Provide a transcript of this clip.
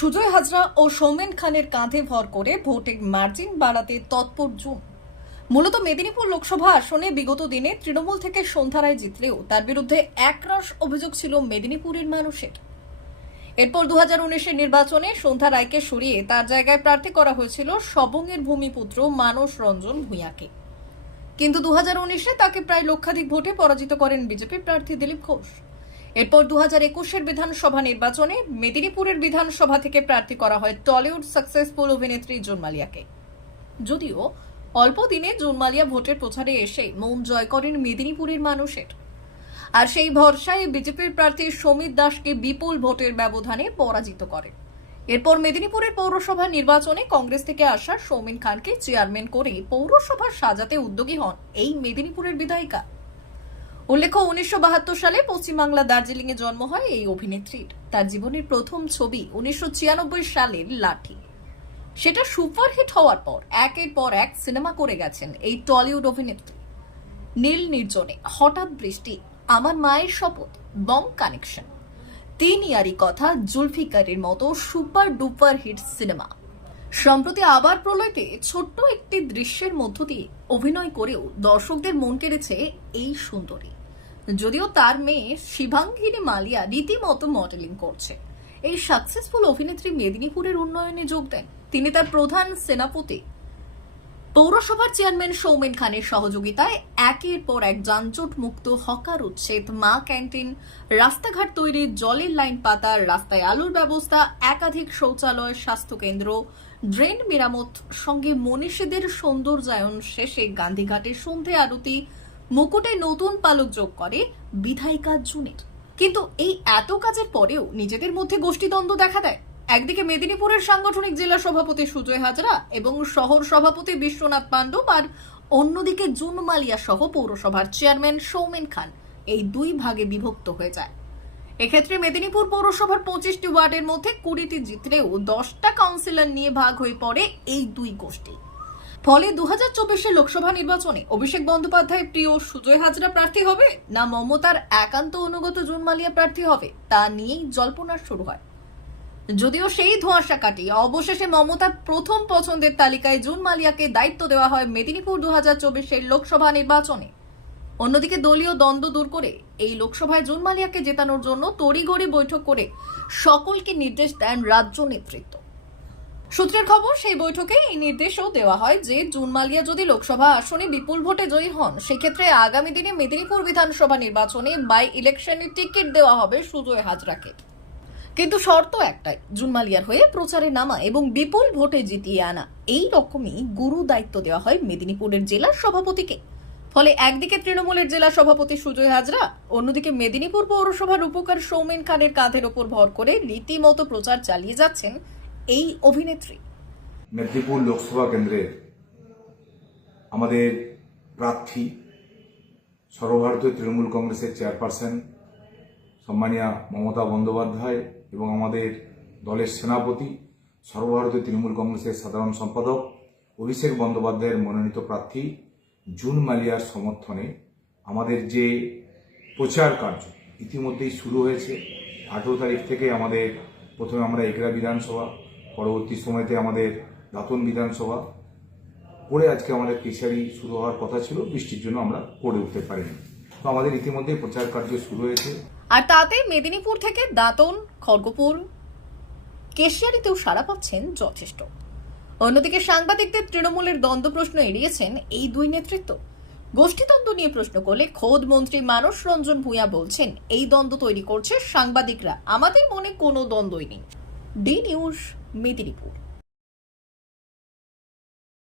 সুজয় হাজরা ও সৌমেন খানের কাঁধে ভর করে ভোটের মার্জিন বাড়াতে তৎপর জুন। মূলত মেদিনীপুর লোকসভা আসনে বিগত দিনে তৃণমূল থেকে সন্ধ্যা রায় জিতলেও তার বিরুদ্ধে একরাশ অভিযোগ ছিল মেদিনীপুরের মানুষের। এরপর 2019-এর নির্বাচনে সন্ধ্যা রায়কে সরিয়ে তার জায়গায় প্রার্থী করা হয়েছিল সবংয়ের ভূমিপুত্র মানস রঞ্জন ভূঁইয়াকে। কিন্তু 2019-এ তাকে প্রায় লক্ষাধিক ভোটে পরাজিত করেন বিজেপি প্রার্থী দিলীপ ঘোষ। এরপর 2021-এর বিধানসভা নির্বাচনে মেদিনীপুরের বিধানসভা থেকে প্রার্থী করা হয় টলিউড সাকসেসফুল অভিনেত্রী জুন মালিয়াকে। যদিও অল্প দিনে জুন মালিয়া ভোটের প্রচারে এসে মন জয় করেন মেদিনীপুরের মানুষের, আর সেই ভরসায় বিজেপির প্রার্থী সমিত দাসকে বিপুল ভোটের ব্যবধানে পরাজিত করে। এরপর মেদিনীপুরের পৌরসভা নির্বাচনে কংগ্রেস থেকে আসা সৌমেন খানকে চেয়ারম্যান করে পৌরসভা সাজাতে উদ্যোগী হন এই মেদিনীপুরের বিধায়িকা। উল্লেখ্য, 1972 সালে পশ্চিমবাংলা দার্জিলিং এ জন্ম হয় এই অভিনেত্রীর। তার জীবনের প্রথম ছবি 1996 সালের লাঠি। সেটা সুপারহিট হওয়ার পর একের পর এক সিনেমা করে গেছেন এই টলিউড অভিনেত্রী। নীল নির্জনে, হঠাৎ বৃষ্টি, আমার মায়ের শপথ, বং কানেকশন, তিন ইয়ারি কথা, জুলফিকারের মতো সুপার ডুপার হিট সিনেমা। সম্প্রতি আবার প্রলয়তে ছোট্ট একটি দৃশ্যের মধ্য দিয়ে অভিনয় করেও দর্শকদের মন কেড়েছে এই সুন্দরী। যদিও তার মেয়ে শিবাঙ্গিনী মালিয়া রীতিমতো মডেলিং করছে। এই সাকসেসফুল অভিনেত্রী মেদিনীপুরের উন্নয়নে যোগ দেন। তিনি তার প্রধান সেনাপতি পৌরসভার চেয়ারম্যান সৌমেন খানের সহযোগিতায় একের পর এক যানজট মুক্ত হকার উচ্ছেদ, মা ক্যান্টিন, রাস্তাঘাট তৈরি, জলের লাইন পাতা, রাস্তায় আলোর ব্যবস্থা, একাধিক শৌচালয়, স্বাস্থ্যকেন্দ্র, ড্রেন মেরামত, সঙ্গে মনীষীদের সৌন্দর্যায়ন শেষে গান্ধীঘাটের সন্ধে আরতি, মুকুটে নতুন পালক যোগ করে বিধায়িকা জুনের। কিন্তু এই এত কাজের পরেও নিজেদের মধ্যে গোষ্ঠীদ্বন্দ্ব দেখা দেয়। একদিকে মেদিনীপুরের সাংগঠনিক জেলা সভাপতি সুজয় হাজরা এবং শহর সভাপতি বিশ্বনাথ পাণ্ডব, আর অন্যদিকে জুন মালিয়া সহ পৌরসভার চেয়ারম্যান সৌমেন খান এই দুই ভাগে বিভক্ত হয়ে যায়। এক্ষেত্রে মেদিনীপুর পৌরসভার 25টি ওয়ার্ডের মধ্যে 20টি জিতলেও 10টা কাউন্সিলর নিয়ে ভাগ হয়ে পড়ে এই দুই গোষ্ঠী। ফলে 2024-এর লোকসভা নির্বাচনে অভিষেক বন্দ্যোপাধ্যায় প্রিয় সুজয় হাজরা প্রার্থী হবে না মমতার একান্ত অনুগত জুন মালিয়া প্রার্থী হবে, তা নিয়েই জল্পনা শুরু হয়। যদিও সেই ধোঁয়াশা কাটিয়ে অবশেষে মমতার প্রথম পছন্দের তালিকায় জুন মালিয়াকে দায়িত্ব দেওয়া হয় মেদিনীপুর 2024-এর লোকসভা নির্বাচনে। অন্যদিকে দলীয় দ্বন্দ্ব দূর করে এই লোকসভায় জুন মালিয়াকে জেতানোর জন্য তড়িঘড়ি বৈঠক করে সকলকে নির্দেশ দেন রাজ্য নেতৃত্ব। সূত্রের খবর, সেই বৈঠকে এই নির্দেশও দেওয়া হয় যে জুন মালিয়া যদি লোকসভা আসনে বিপুল ভোটে জয়ী হন, সেক্ষেত্রে আগামী দিনে মেদিনীপুর বিধানসভা নির্বাচনে বাই ইলেকশনে টিকিট দেওয়া হবে সুজয় হাজরাকে। কিন্তু শর্ত একটাই, জুন মালিয়ার হয়ে প্রচারে নামা এবং বিপুল ভোটে জিতিয়ে আনা। এই রকমই গুরু দায়িত্ব দেওয়া হয় মেদিনীপুরের জেলা সভাপতিকে। ফলে একদিকে তৃণমূলের জেলা সভাপতি সুজয় হাজরা, অন্যদিকে মেদিনীপুর পৌরসভার উপকার সৌমেন খানের কাঁধের ওপর ভর করে রীতিমতো প্রচার চালিয়ে যাচ্ছেন এই অভিনেত্রী। মেদিনীপুর লোকসভা কেন্দ্রের আমাদের প্রার্থী সর্বভারতীয় তৃণমূল কংগ্রেসের চেয়ারপারসন সম্মানীয়া মমতা বন্দ্যোপাধ্যায় এবং আমাদের দলের সেনাপতি সর্বভারতীয় তৃণমূল কংগ্রেসের সাধারণ সম্পাদক অভিষেক বন্দ্যোপাধ্যায়ের মনোনীত প্রার্থী জুন মালিয়ার সমর্থনে আমাদের যে প্রচার কার্য ইতিমধ্যেই শুরু হয়েছে। 18 তারিখ থেকে আমাদের প্রথমে আমরা এগরা বিধানসভা, পরবর্তী সময়তে আমাদের দাঁতন বিধানসভা পরে আজকে আমাদের কেশিয়ারি শুরু হওয়ার কথা ছিল, বৃষ্টির জন্য আমরা করে উঠতে পারিনি। তো আমাদের ইতিমধ্যেই প্রচার কার্য শুরু হয়েছে। আর তাতে মেদিনীপুর থেকে দাঁতন, খড়গপুর, কেশিয়ারিতেও সাড়া পাচ্ছেন যথেষ্ট। অন্যদিকে সাংবাদিকদের তৃণমূলের দ্বন্দ্ব প্রশ্ন এড়িয়েছেন এই দুই নেতৃত্ব। গোষ্ঠীদ্বন্দ্ব নিয়ে প্রশ্ন করলে খোদ মন্ত্রী মানস রঞ্জন ভূঁইয়া বলছেন, এই দ্বন্দ্ব তৈরি করছে সাংবাদিকরা, আমাদের মনে কোনো দ্বন্দ্বই নেই। D news, Medinipur.